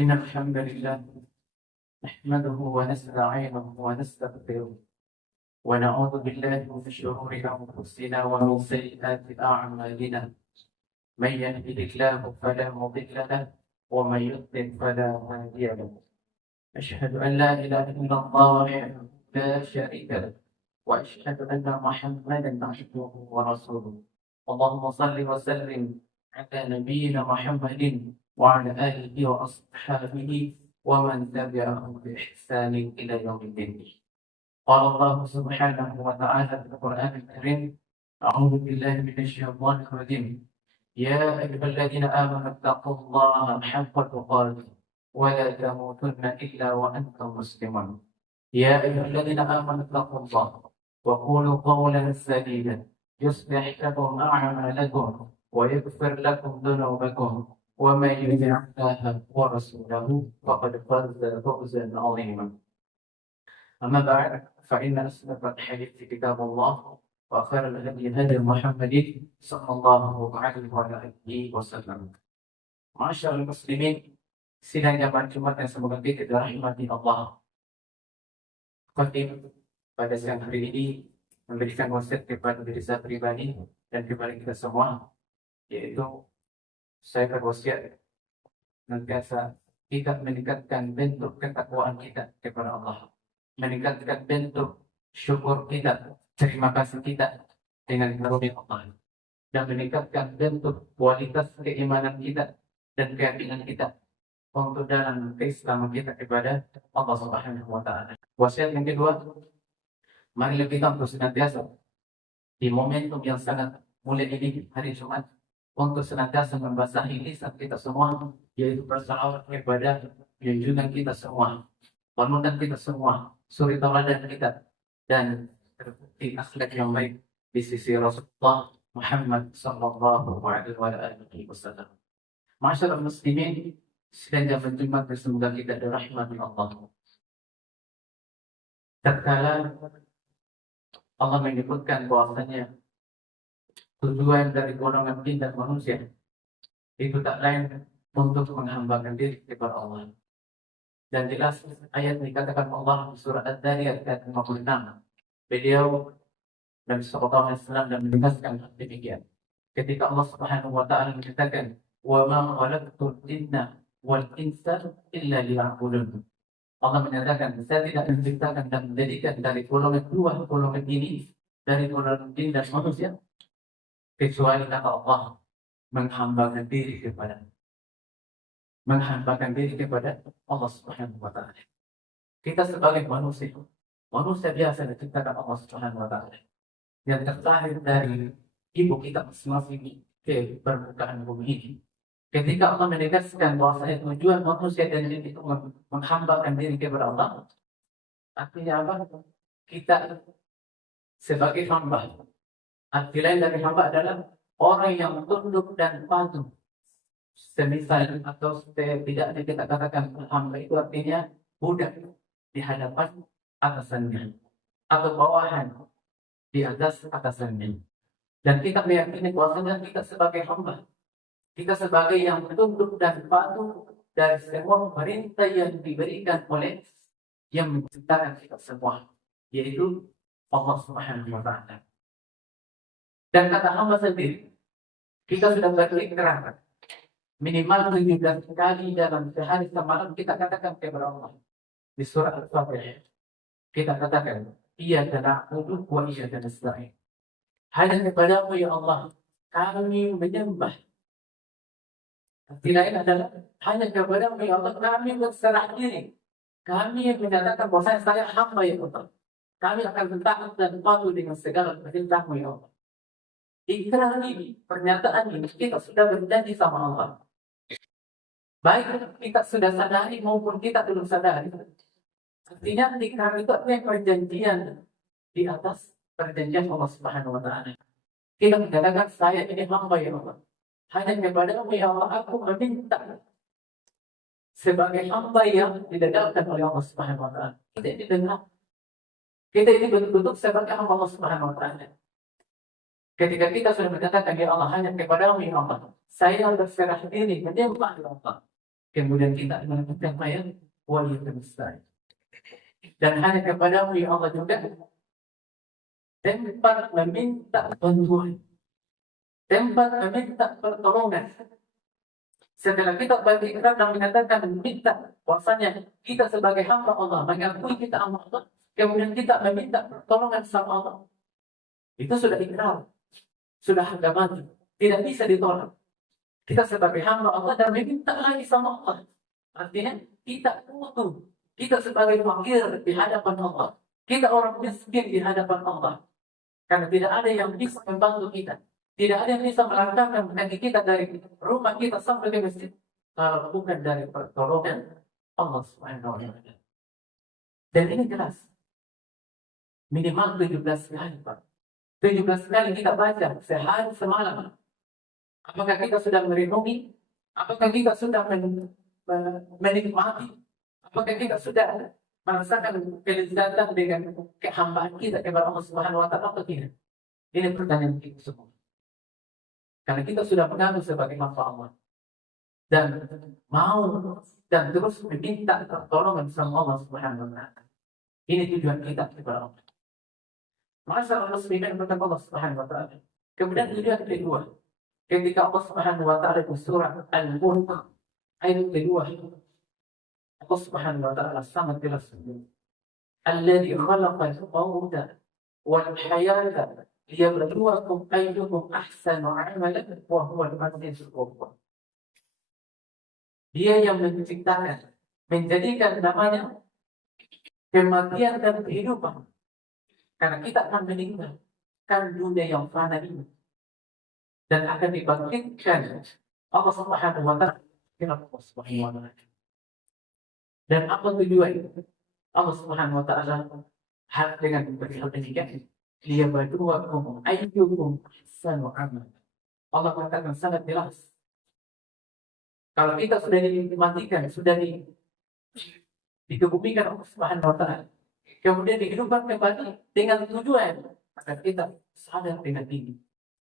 إن الحمد لله نحمده ونستعينه ونستغفره ونعوذ بالله من شرور أنفسنا ومن سيئات أعمالنا. من يهده الله فلا مضل له ومن يضلل فلا هادي له. أشهد أن لا إله إلا الله وحده لا شريك له وأشهد أن محمدا عبده ورسوله. اللهم صل وسلم على نبينا محمد وعلى آله وأصحابه ومن تبعهم بإحسان إلى يوم الدين. قال الله سبحانه وتعالى في القرآن الكريم: أعوذ بالله من الشيطان الرجيم. يا أيها الذين آمنوا اتقوا الله حق تقاته ولا تموتن إلا وأنتم مسلمون. يا أيها الذين آمنوا اتقوا الله وقولوا قولا سديدا يصلح لكم أعمالكم ويغفر لكم ذنوبكم ومن يطع الله ورسوله فقد فاز فوزا عظيما. أما بعد فإن أصدق الحديث كتاب الله وخير الهدي هدي محمد صلى الله عليه وعلى آله وسلم. Masyaallah muslimin, sidang jamaah Jumat yang semoga kita dirahmati Allah. Khatib pada siang hari ini memberikan wasiat kepada diri saya pribadi dan kepada kita semua, yaitu saya berwasiat senantiasa kita meningkatkan bentuk ketakwaan kita kepada Allah, meningkatkan bentuk syukur kita, terima kasih kita dengan karunia Allah, dan meningkatkan bentuk kualitas keimanan kita dan keyakinan kita untuk dalam keislaman kita kepada Allah Subhanahu wa Ta'ala. Wasiat yang kedua, marilah kita untuk senantiasa di momentum yang sangat mulia ini, hari Jumat, untuk senantiasa membasahi lisan kita semua, yaitu bersalawat kepada junjungan kita semua, panutan kita semua, suri tauladan kita, dan terbukti akhlak yang baik di sisi Rasulullah Muhammad sallallahu alaihi wasallam. Masyaallah muslimin, sidang jamaah Jumat semoga kita dirahmati Allah. Tatkala Allah menyebutkan bahwasanya tujuan dari golongan jin dan manusia itu tak lain untuk menghambakan diri kepada Allah. Dan jelas ayat dikatakan Allah di surat Ad-Dariyat ayat 56. Beliau Nabi sallallahu alaihi wasallam dan menegaskan demikian. Ketika Allah Subhanahu wa Ta'ala menyatakan, "Wa ma khalaqtul jinna wal insa illa liya'budun." Allah menyatakan, saya tidak menciptakan dan menjadikan dari golongan ini, dari golongan jin dan manusia, kecuali kata Allah menghambakan diri kepada Allah Subhanahu wa Ta'ala. Kita sebagai manusia biasa diciptakan Allah Subhanahu wa Ta'ala, yang terlahir dari ibu kita masing-masing ke permukaan bumi ini. Ketika Allah menegaskan bahwasanya tujuan manusia dan jin itu menghambakan diri kepada Allah, artinya apa? Kita sebagai hamba. Arti lain dari hamba adalah orang yang tunduk dan patuh. Semisal atau setidaknya kita katakan hamba itu artinya budak di hadapan atasannya atau bawahan di atas atasannya. Dan kita meyakini bahwasanya kita sebagai hamba, kita sebagai yang tunduk dan patuh dari semua perintah yang diberikan oleh yang menciptakan kita semua, yaitu Allah Subhanahu wa Ta'ala. Dan kata hamba sendiri, kita sudah berikrar minimal 17 kali dalam sehari semalam kita katakan kepada Allah di surah Al-Fatihah. Kita katakan, Iyyaka na'budu wa iyyaka nasta'in. Hanya kepadamu ya Allah kami menyembah. Arti lain adalah hanya kepadamu ya Allah kami berserah diri. Kami yang menyatakan bahwa saya hamba ya Allah. Kami akan taat dan patuh dengan segala perintahmu ya Allah. Ikrar ini, pernyataan ini, kita sudah berjanji sama Allah. Baik kita sudah sadari maupun kita belum sadari. Artinya ikrar itu artinya perjanjian di atas perjanjian Allah Subhanahu wa Ta'ala. Kita menyatakan saya ini hamba ya Allah. Hanya kepadamu ya Allah aku meminta sebagai hamba yang didedahkan oleh Allah Subhanahu wa Ta'ala. Kita ini dengar. Kita ini betul-betul sebagai hamba Allah Subhanahu wa Ta'ala. Ketika kita sudah menyatakan ya Allah hanya kepadamu ya Allah, saya berserah diri menyembah ya Allah. Kemudian kita melakukan mayat wali besar. Dan hanya kepadamu ya Allah juga tempat meminta bantuan, tempat meminta pertolongan. Setelah kita berikrar dan menyatakan minta bahwasanya kita sebagai hamba Allah, mengakui kita hamba Allah, kemudian kita meminta pertolongan sama Allah, itu sudah ikrar, sudah harga mati, tidak bisa ditolak. Kita sebagai hamba Allah dan meminta lagi sama Allah, artinya kita butuh, kita sebagai fakir di hadapan Allah, kita orang miskin di hadapan Allah, karena tidak ada yang bisa membantu kita. Tidak ada yang bisa melangkahkan kaki kita dari rumah kita sampai ke masjid kalau bukan dari pertolongan Allah Subhanahu wa taala. Dan ini jelas. Minimal 17 kali, Pak. 17 kali kita baca sehari semalam. Apakah kita sudah merenungi? Apakah kita sudah menikmati? Apakah kita sudah merasakan kelezatan dengan kehambaan kita kepada Allah Subhanahu wa taala atau tidak? Ini pertanyaan kita semua. Karena kita sudah mengaku sebagai hamba Allah dan mau dan terus meminta pertolongan sama Allah Subhanahu wa taala. Ini tujuan kita kepada Allah. Masyaallah muslimin kepada Allah Subhanahu wa taala. Kemudian tujuan kedua, ketika Allah Subhanahu wa taala di surah Al-Mulk ayat kedua, Allah Subhanahu wa taala sangat jelas. Alladzi khalaqal mauta wal hayata liyabluwakum ayyukum ahsanu amalan wa huwal azizul ghafur. Dia yang menciptakan, menjadikan namanya kematian dan kehidupan. Karena kita akan meninggalkan dunia yang fana ini dan akan dibangkitkan Allah Subhanahu wa taala. Dan apa tujuan Allah Subhanahu wa taala dengan hal demikian? Dia berdoakum ayyukum ahsanu amal. Allah katakan sangat jelas. Kalau kita sudah dimatikan, sudah dikebumikan Allah Subhanahu wa taala, kemudian dihidupkan kembali dengan tujuan agar kita sadar dengan ini.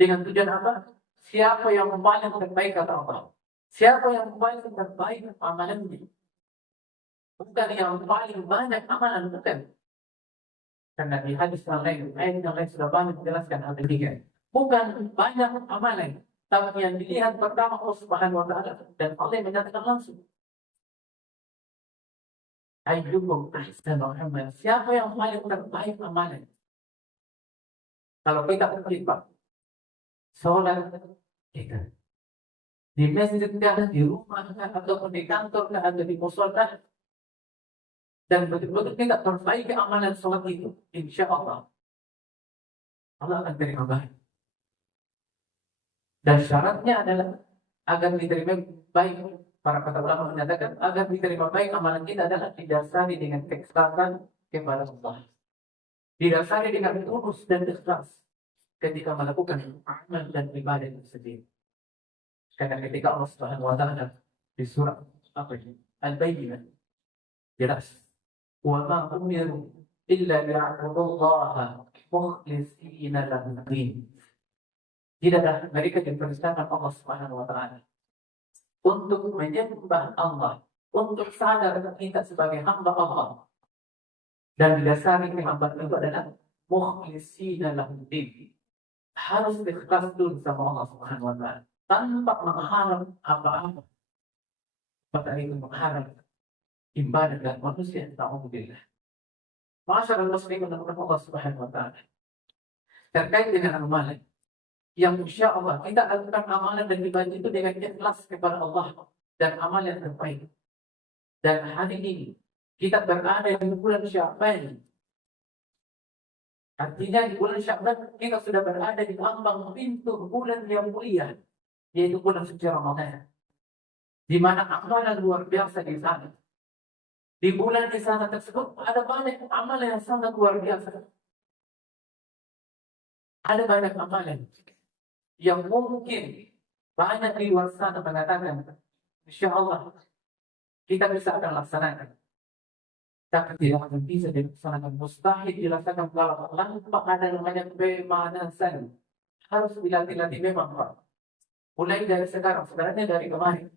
Dengan tujuan apa? Siapa yang paling terbaik kata Allah? Siapa yang paling terbaik amalannya? Bukan yang paling banyak amalan, bukan. Karena di hadis yang lain, ayat yang lain sudah banyak menjelaskan hal ini. Bukan banyak amalan, tapi yang dilihat pertama Allah Subhanahu wa taala dan Allah yang menyatakan langsung. Ayyukum ahsanu amalan. Siapa yang paling terbaik amalan? Kalau kita berlipat, sholat kita di masjid kah, di rumah kah, ataupun di kantor kah, atau di musola, dan betul-betul kita perbaiki amalan sholat itu, insya Allah Allah akan terima baik. Dan syaratnya adalah agar diterima baik, para kata ulama menyatakan agar diterima baik amalan kita adalah didasari dengan ketaatan kepada Allah, didasari dengan tulus dan ikhlas ketika melakukan amal dan ibadah itu sendiri. Karena ketika Allah Subhanahu wa taala di surah Al-Bayyinah jelas, wa ma umiru illa liya'budullaha mukhlishina lahu-d-din. Tidaklah mereka diperintahkan Allah Subhanahu wa taala untuk menyembah Allah, untuk sadar kita sebagai hamba Allah, dan didasari hamba itu adalah mukhlishina lahu-d-din. Harus ikhlas dulu sama Allah Subhanahu wa taala tanpa mengharap apa-apa. Maka itu mengharap ibadah dan manusia, ta'udzubillah. Masyaallah muslimin dan Allah Subhanahu wa taala. Terkait dengan amalan yang insya Allah kita lakukan amalan dan ibadah itu dengan ikhlas kepada Allah dan amal yang terbaik. Dan hari ini kita berada di bulan Sya'ban. Artinya di bulan Sya'ban kita sudah berada di ambang pintu bulan yang mulia, yaitu bulan suci Ramadan, di mana amalan luar biasa di sana. Di bulan di sana tersebut ada banyak amalan yang sangat luar biasa. Ada banyak amalan yang mungkin banyak di luar sana mengatakan, insya Allah kita bisa akan laksanakan. Tapi tidak akan bisa dilaksanakan, mustahil dilaksanakan kalau tanpa ada namanya pemanasan. Harus dilatih-latih memang, Pak. Mulai dari sekarang, sebenarnya dari kemarin,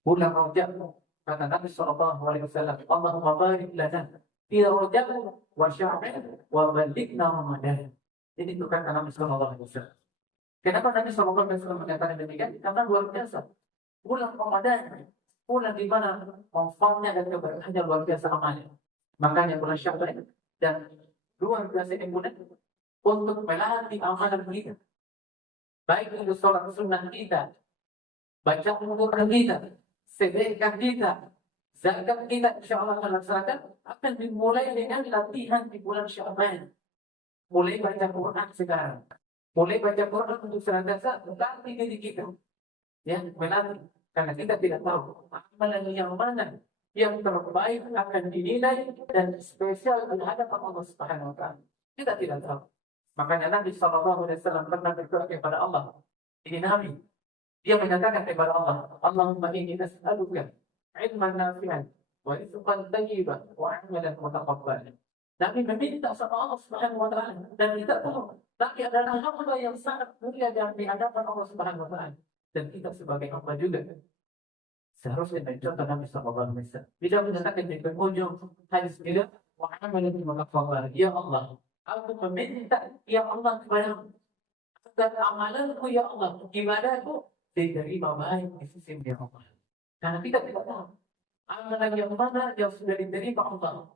bulan Rajab, Kata Nabi Sallallahu Alaihi Wasallam, Allahumma barik lana fi Rajab wa Sya'ban wa balighna Ramadan. Ini itu kata Nabi Sallallahu Alaihi Wasallam. Kenapa Nabi Sallallahu Alaihi Wasallam mengatakan demikian? Karena luar biasa. Bulan Ramadan, bulan di mana manfaatnya dan keberkahannya luar biasa amalnya. Makanya bulan Sya'ban dan luar biasa bulan untuk melatih amalan kita. Baik itu sholat sunnah kita, baca Al-Quran kita, sedekah kita, zakat kita, insya Allah akan laksanakan, akan dimulai dengan latihan di bulan Sya'ban. Mulai baca Quran sekarang. Mulai baca Quran untuk senantiasa melatih diri kita. Ya, melatih. Karena kita tidak tahu amalan yang mana yang terbaik akan dinilai dan spesial di hadapan Allah Subhanahu wa taala. Kita tidak tahu. Makanya Nabi Sallallahu Alaihi Wasallam pernah berdoa kepada Allah. Ini Nabi, dia menyatakan kepada Allah, Allahumma inni as'aluka ilman nafi'an wa rizqan thayyiban wa amalan mutaqabbalan. Nabi meminta sama Allah Subhanahu wa taala dan kita tahu tapi adalah hamba yang sangat mulia dan di hadapan Allah Subhanahu wa taala. Dan kita sebagai hamba juga seharusnya mencontoh Nabi Sallallahu Alaihi Wasallam. Bila menyatakan di penghujung hadis bila wa amalan mutaqabbalan, ya Allah, aku meminta ya Allah kepadamu agar amalanku ya Allah, ibadahku diterima baik di sisi ya Allah. Karena kita tidak tahu amalan yang mana yang sudah diterima Allah.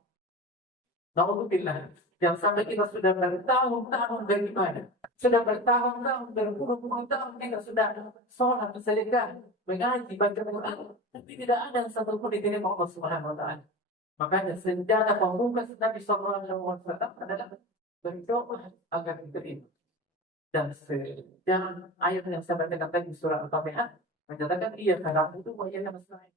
Naudzubillah, yang sampai kita sudah bertahun-tahun beribadah, sudah bertahun-tahun berpuluh-puluh tahun kita sudah sholat, sedekah, mengaji, baca Quran, tapi tidak ada yang satupun diterima Allah Subhanahu wa taala. Makanya senjata pemungkas Nabi Sallallahu Alaihi Wasallam adalah berdoa agar diterima. Dan ayat yang saya bacakan tadi surah Al-Fatihah menyatakan iya karena itu wa iya nasta'in.